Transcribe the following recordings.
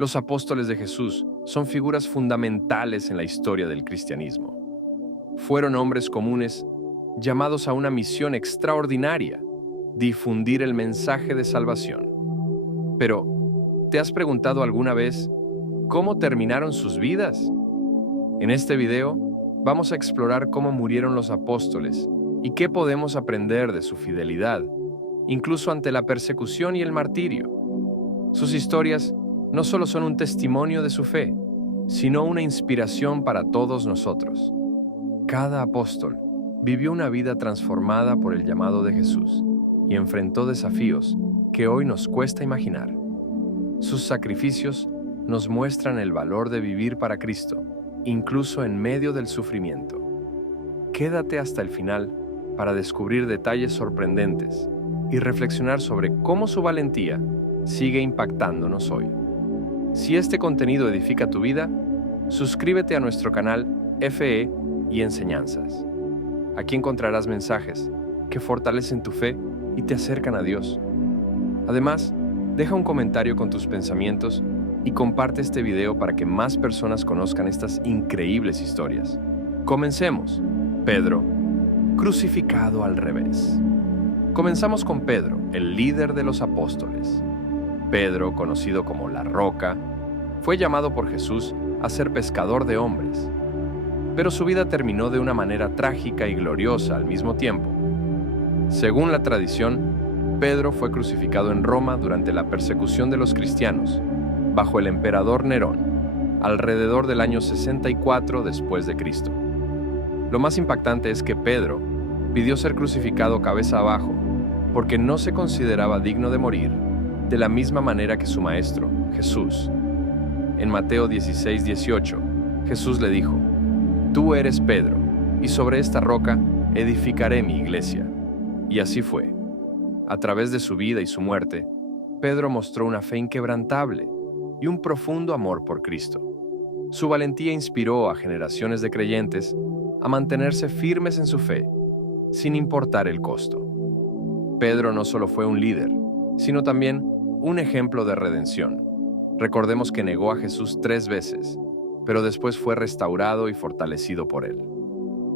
Los apóstoles de Jesús son figuras fundamentales en la historia del cristianismo. Fueron hombres comunes llamados a una misión extraordinaria: difundir el mensaje de salvación. Pero, ¿te has preguntado alguna vez cómo terminaron sus vidas? En este video vamos a explorar cómo murieron los apóstoles y qué podemos aprender de su fidelidad, incluso ante la persecución y el martirio. Sus historias no solo son un testimonio de su fe, sino una inspiración para todos nosotros. Cada apóstol vivió una vida transformada por el llamado de Jesús y enfrentó desafíos que hoy nos cuesta imaginar. Sus sacrificios nos muestran el valor de vivir para Cristo, incluso en medio del sufrimiento. Quédate hasta el final para descubrir detalles sorprendentes y reflexionar sobre cómo su valentía sigue impactándonos hoy. Si este contenido edifica tu vida, suscríbete a nuestro canal FE y Enseñanzas. Aquí encontrarás mensajes que fortalecen tu fe y te acercan a Dios. Además, deja un comentario con tus pensamientos y comparte este video para que más personas conozcan estas increíbles historias. Comencemos. Pedro, crucificado al revés. Comenzamos con Pedro, el líder de los apóstoles. Pedro, conocido como La Roca, fue llamado por Jesús a ser pescador de hombres. Pero su vida terminó de una manera trágica y gloriosa al mismo tiempo. Según la tradición, Pedro fue crucificado en Roma durante la persecución de los cristianos, bajo el emperador Nerón, alrededor del año 64 después de Cristo. Lo más impactante es que Pedro pidió ser crucificado cabeza abajo porque no se consideraba digno de morir de la misma manera que su maestro, Jesús. En Mateo 16:18, Jesús le dijo: «Tú eres Pedro, y sobre esta roca edificaré mi iglesia». Y así fue. A través de su vida y su muerte, Pedro mostró una fe inquebrantable y un profundo amor por Cristo. Su valentía inspiró a generaciones de creyentes a mantenerse firmes en su fe, sin importar el costo. Pedro no solo fue un líder, sino también un ejemplo de redención. Recordemos que negó a Jesús 3 veces, pero después fue restaurado y fortalecido por él.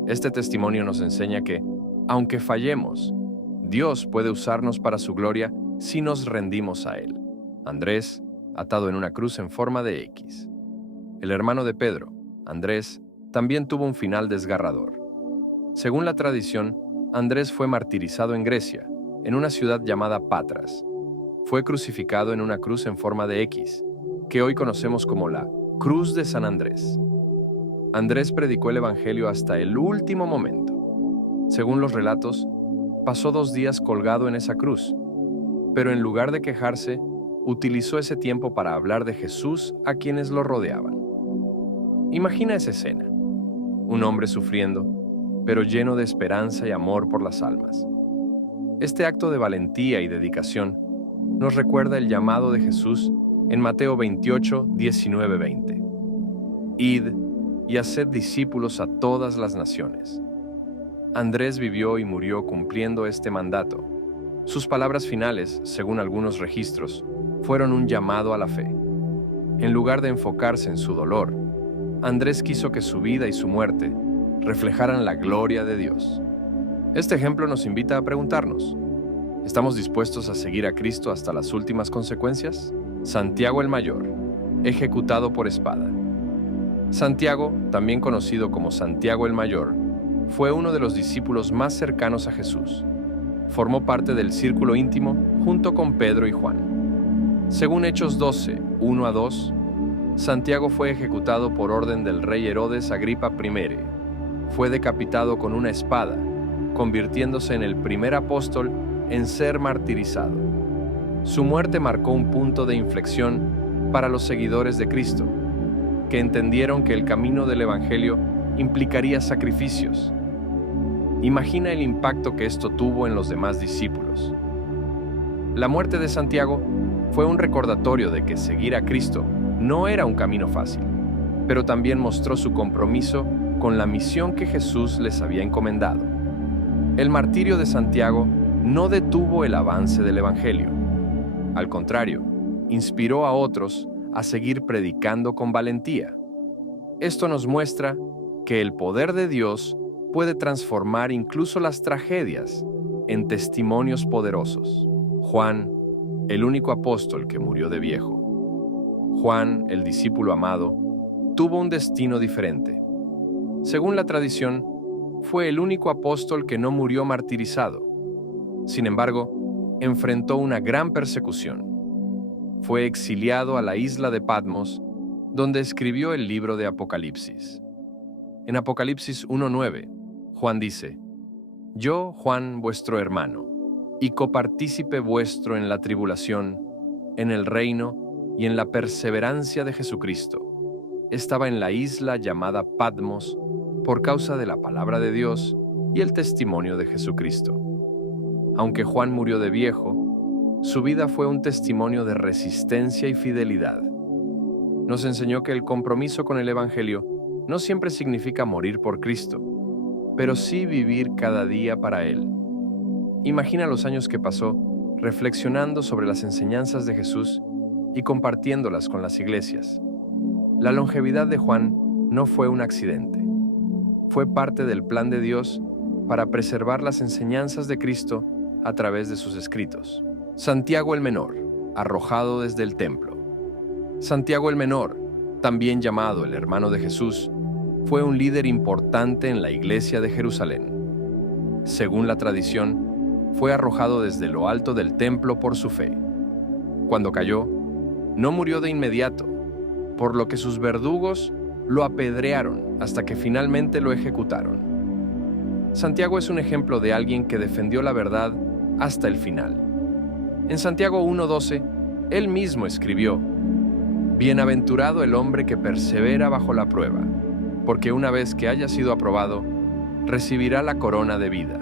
Este testimonio nos enseña que, aunque fallemos, Dios puede usarnos para su gloria si nos rendimos a Él. Andrés, atado en una cruz en forma de X. El hermano de Pedro, Andrés, también tuvo un final desgarrador. Según la tradición, Andrés fue martirizado en Grecia, en una ciudad llamada Patras. Fue crucificado en una cruz en forma de X, que hoy conocemos como la Cruz de San Andrés. Andrés predicó el Evangelio hasta el último momento. Según los relatos, pasó 2 días colgado en esa cruz, pero en lugar de quejarse, utilizó ese tiempo para hablar de Jesús a quienes lo rodeaban. Imagina esa escena: un hombre sufriendo, pero lleno de esperanza y amor por las almas. Este acto de valentía y dedicación nos recuerda el llamado de Jesús en Mateo 28, 19, 20. Id y haced discípulos a todas las naciones. Andrés vivió y murió cumpliendo este mandato. Sus palabras finales, según algunos registros, fueron un llamado a la fe. En lugar de enfocarse en su dolor, Andrés quiso que su vida y su muerte reflejaran la gloria de Dios. Este ejemplo nos invita a preguntarnos: ¿estamos dispuestos a seguir a Cristo hasta las últimas consecuencias? Santiago el Mayor, ejecutado por espada. Santiago, también conocido como Santiago el Mayor, fue uno de los discípulos más cercanos a Jesús. Formó parte del círculo íntimo junto con Pedro y Juan. Según Hechos 12, 1-2, Santiago fue ejecutado por orden del rey Herodes Agripa I. Fue decapitado con una espada, convirtiéndose en el primer apóstol en ser martirizado. Su muerte marcó un punto de inflexión para los seguidores de Cristo, que entendieron que el camino del Evangelio implicaría sacrificios. Imagina el impacto que esto tuvo en los demás discípulos. La muerte de Santiago fue un recordatorio de que seguir a Cristo no era un camino fácil, pero también mostró su compromiso con la misión que Jesús les había encomendado. El martirio de Santiago no detuvo el avance del Evangelio. Al contrario, inspiró a otros a seguir predicando con valentía. Esto nos muestra que el poder de Dios puede transformar incluso las tragedias en testimonios poderosos. Juan, el único apóstol que murió de viejo. Juan, el discípulo amado, tuvo un destino diferente. Según la tradición, fue el único apóstol que no murió martirizado. Sin embargo, enfrentó una gran persecución. Fue exiliado a la isla de Patmos, donde escribió el libro de Apocalipsis. En Apocalipsis 1:9, Juan dice: Yo, Juan, vuestro hermano, y copartícipe vuestro en la tribulación, en el reino y en la perseverancia de Jesucristo, estaba en la isla llamada Patmos por causa de la palabra de Dios y el testimonio de Jesucristo. Aunque Juan murió de viejo, su vida fue un testimonio de resistencia y fidelidad. Nos enseñó que el compromiso con el Evangelio no siempre significa morir por Cristo, pero sí vivir cada día para Él. Imagina los años que pasó reflexionando sobre las enseñanzas de Jesús y compartiéndolas con las iglesias. La longevidad de Juan no fue un accidente. Fue parte del plan de Dios para preservar las enseñanzas de Cristo a través de sus escritos. Santiago el Menor, arrojado desde el templo. Santiago el Menor, también llamado el hermano de Jesús, fue un líder importante en la iglesia de Jerusalén. Según la tradición, fue arrojado desde lo alto del templo por su fe. Cuando cayó, no murió de inmediato, por lo que sus verdugos lo apedrearon hasta que finalmente lo ejecutaron. Santiago es un ejemplo de alguien que defendió la verdad hasta el final. En Santiago 1:12, él mismo escribió: Bienaventurado el hombre que persevera bajo la prueba, porque una vez que haya sido aprobado, recibirá la corona de vida.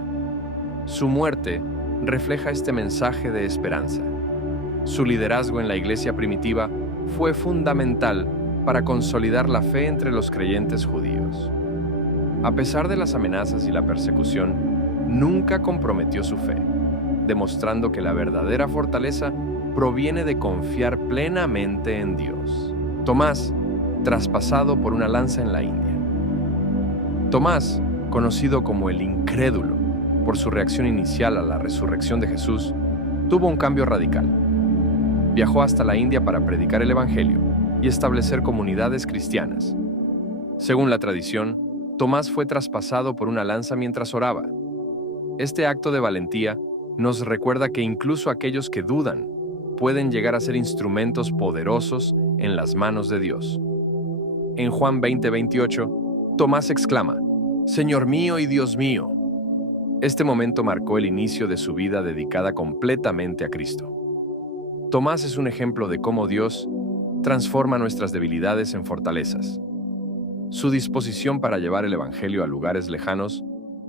Su muerte refleja este mensaje de esperanza. Su liderazgo en la iglesia primitiva fue fundamental para consolidar la fe entre los creyentes judíos. A pesar de las amenazas y la persecución, nunca comprometió su fe, demostrando que la verdadera fortaleza proviene de confiar plenamente en Dios. Tomás, traspasado por una lanza en la India. Tomás, conocido como el incrédulo por su reacción inicial a la resurrección de Jesús, tuvo un cambio radical. Viajó hasta la India para predicar el Evangelio y establecer comunidades cristianas. Según la tradición, Tomás fue traspasado por una lanza mientras oraba. Este acto de valentía nos recuerda que incluso aquellos que dudan pueden llegar a ser instrumentos poderosos en las manos de Dios. En Juan 20:28, Tomás exclama: «Señor mío y Dios mío». Este momento marcó el inicio de su vida dedicada completamente a Cristo. Tomás es un ejemplo de cómo Dios transforma nuestras debilidades en fortalezas. Su disposición para llevar el Evangelio a lugares lejanos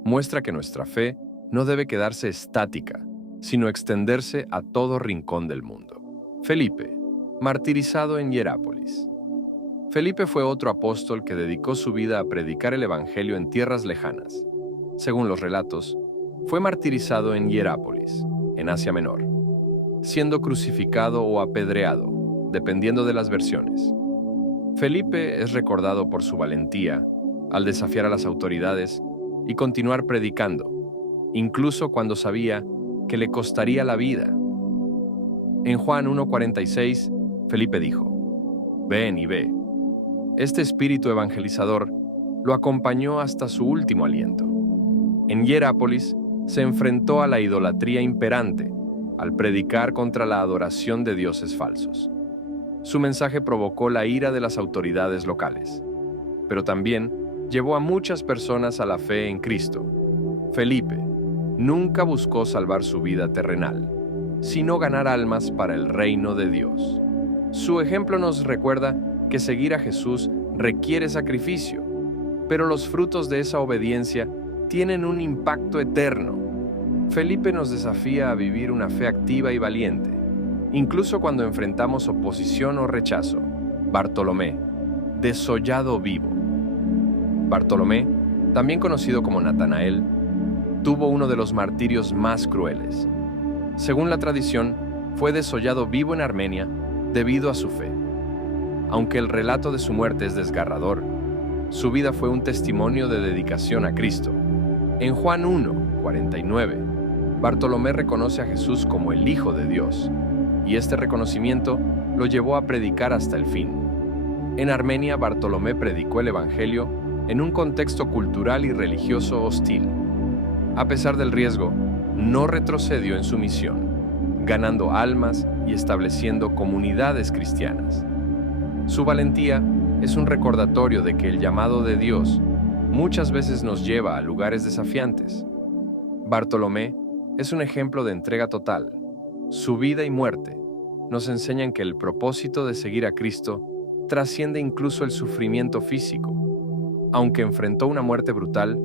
muestra que nuestra fe no debe quedarse estática, sino extenderse a todo rincón del mundo. Felipe, martirizado en Hierápolis. Felipe fue otro apóstol que dedicó su vida a predicar el Evangelio en tierras lejanas. Según los relatos, fue martirizado en Hierápolis, en Asia Menor, siendo crucificado o apedreado, dependiendo de las versiones. Felipe es recordado por su valentía al desafiar a las autoridades y continuar predicando, incluso cuando sabía que le costaría la vida. En Juan 1:46, Felipe dijo: «Ven y ve». Este espíritu evangelizador lo acompañó hasta su último aliento. En Hierápolis se enfrentó a la idolatría imperante al predicar contra la adoración de dioses falsos. Su mensaje provocó la ira de las autoridades locales, pero también llevó a muchas personas a la fe en Cristo. Felipe nunca buscó salvar su vida terrenal, sino ganar almas para el reino de Dios. Su ejemplo nos recuerda que seguir a Jesús requiere sacrificio, pero los frutos de esa obediencia tienen un impacto eterno. Felipe nos desafía a vivir una fe activa y valiente, incluso cuando enfrentamos oposición o rechazo. Bartolomé, desollado vivo. Bartolomé, también conocido como Natanael, tuvo uno de los martirios más crueles. Según la tradición, fue desollado vivo en Armenia debido a su fe. Aunque el relato de su muerte es desgarrador, su vida fue un testimonio de dedicación a Cristo. En Juan 1:49, Bartolomé reconoce a Jesús como el Hijo de Dios, y este reconocimiento lo llevó a predicar hasta el fin. En Armenia, Bartolomé predicó el Evangelio en un contexto cultural y religioso hostil. A pesar del riesgo, no retrocedió en su misión, ganando almas y estableciendo comunidades cristianas. Su valentía es un recordatorio de que el llamado de Dios muchas veces nos lleva a lugares desafiantes. Bartolomé es un ejemplo de entrega total. Su vida y muerte nos enseñan que el propósito de seguir a Cristo trasciende incluso el sufrimiento físico. Aunque enfrentó una muerte brutal,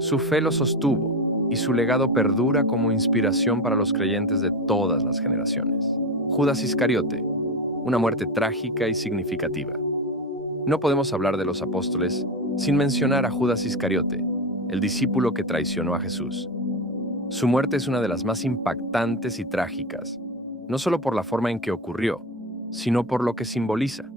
su fe lo sostuvo y su legado perdura como inspiración para los creyentes de todas las generaciones. Judas Iscariote, una muerte trágica y significativa. No podemos hablar de los apóstoles sin mencionar a Judas Iscariote, el discípulo que traicionó a Jesús. Su muerte es una de las más impactantes y trágicas, no solo por la forma en que ocurrió, sino por lo que simboliza.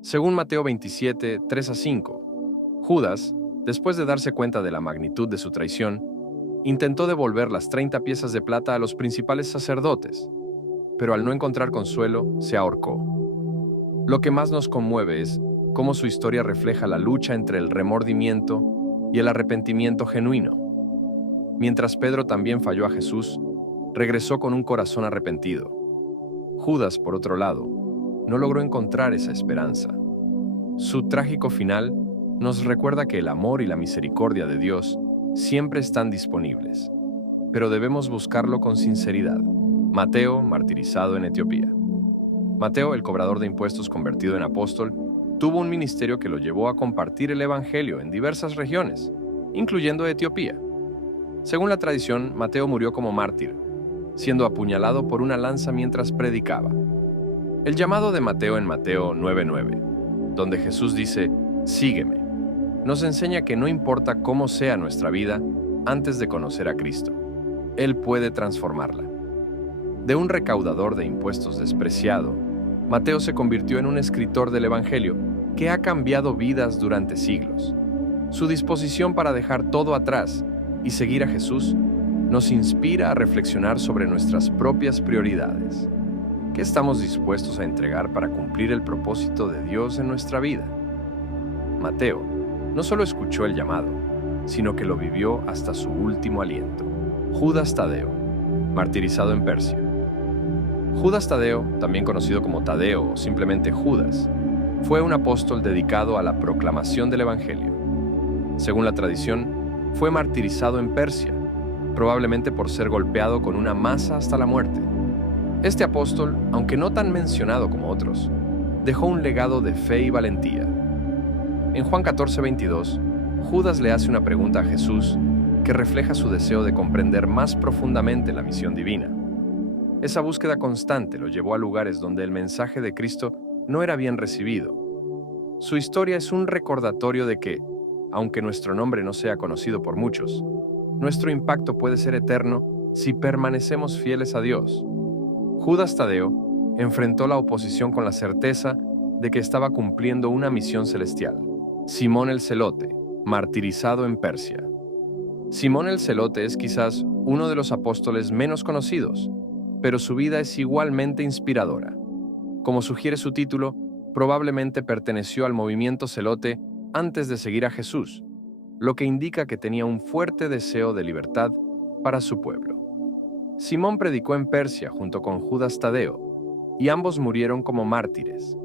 Según Mateo 27, 3-5, Judas, después de darse cuenta de la magnitud de su traición, intentó devolver las 30 piezas de plata a los principales sacerdotes, pero al no encontrar consuelo, se ahorcó. Lo que más nos conmueve es cómo su historia refleja la lucha entre el remordimiento y el arrepentimiento genuino. Mientras Pedro también falló a Jesús, regresó con un corazón arrepentido. Judas, por otro lado, no logró encontrar esa esperanza. Su trágico final nos recuerda que el amor y la misericordia de Dios siempre están disponibles, pero debemos buscarlo con sinceridad. Mateo, martirizado en Etiopía. Mateo, el cobrador de impuestos convertido en apóstol, tuvo un ministerio que lo llevó a compartir el Evangelio en diversas regiones, incluyendo Etiopía. Según la tradición, Mateo murió como mártir, siendo apuñalado por una lanza mientras predicaba. El llamado de Mateo en Mateo 9:9, donde Jesús dice, «Sígueme», nos enseña que no importa cómo sea nuestra vida antes de conocer a Cristo, Él puede transformarla. De un recaudador de impuestos despreciado, Mateo se convirtió en un escritor del Evangelio que ha cambiado vidas durante siglos. Su disposición para dejar todo atrás y seguir a Jesús nos inspira a reflexionar sobre nuestras propias prioridades. ¿Qué estamos dispuestos a entregar para cumplir el propósito de Dios en nuestra vida? Mateo no solo escuchó el llamado, sino que lo vivió hasta su último aliento. Judas Tadeo, martirizado en Persia. Judas Tadeo, también conocido como Tadeo o simplemente Judas, fue un apóstol dedicado a la proclamación del Evangelio. Según la tradición, fue martirizado en Persia, probablemente por ser golpeado con una maza hasta la muerte. Este apóstol, aunque no tan mencionado como otros, dejó un legado de fe y valentía. En Juan 14:22, Judas le hace una pregunta a Jesús que refleja su deseo de comprender más profundamente la misión divina. Esa búsqueda constante lo llevó a lugares donde el mensaje de Cristo no era bien recibido. Su historia es un recordatorio de que, aunque nuestro nombre no sea conocido por muchos, nuestro impacto puede ser eterno si permanecemos fieles a Dios. Judas Tadeo enfrentó la oposición con la certeza de que estaba cumpliendo una misión celestial. Simón el Celote, martirizado en Persia. Simón el Celote es quizás uno de los apóstoles menos conocidos, pero su vida es igualmente inspiradora. Como sugiere su título, probablemente perteneció al movimiento celote antes de seguir a Jesús, lo que indica que tenía un fuerte deseo de libertad para su pueblo. Simón predicó en Persia junto con Judas Tadeo, y ambos murieron como mártires.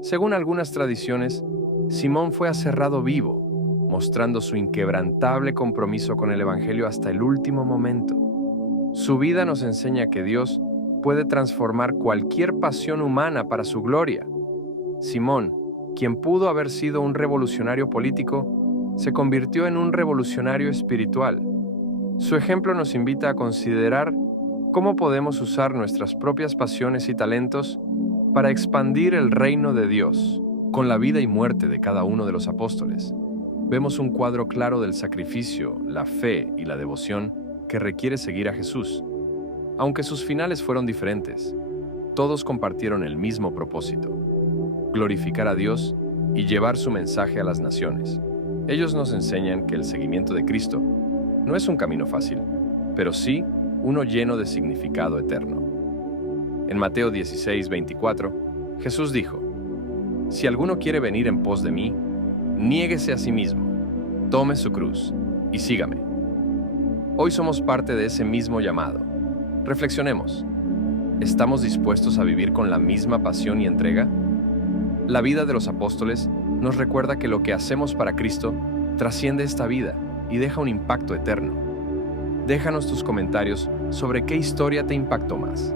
Según algunas tradiciones, Simón fue aserrado vivo, mostrando su inquebrantable compromiso con el Evangelio hasta el último momento. Su vida nos enseña que Dios puede transformar cualquier pasión humana para su gloria. Simón, quien pudo haber sido un revolucionario político, se convirtió en un revolucionario espiritual. Su ejemplo nos invita a considerar cómo podemos usar nuestras propias pasiones y talentos para expandir el reino de Dios. Con la vida y muerte de cada uno de los apóstoles, vemos un cuadro claro del sacrificio, la fe y la devoción que requiere seguir a Jesús. Aunque sus finales fueron diferentes, todos compartieron el mismo propósito: glorificar a Dios y llevar su mensaje a las naciones. Ellos nos enseñan que el seguimiento de Cristo no es un camino fácil, pero sí uno lleno de significado eterno. En Mateo 16:24, Jesús dijo: Si alguno quiere venir en pos de mí, niéguese a sí mismo, tome su cruz y sígame. Hoy somos parte de ese mismo llamado. Reflexionemos. ¿Estamos dispuestos a vivir con la misma pasión y entrega? La vida de los apóstoles nos recuerda que lo que hacemos para Cristo trasciende esta vida y deja un impacto eterno. Déjanos tus comentarios sobre qué historia te impactó más.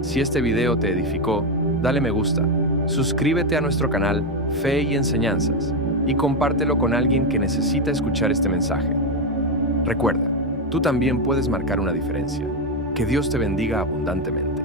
Si este video te edificó, dale me gusta, suscríbete a nuestro canal Fe y Enseñanzas y compártelo con alguien que necesita escuchar este mensaje. Recuerda, tú también puedes marcar una diferencia. Que Dios te bendiga abundantemente.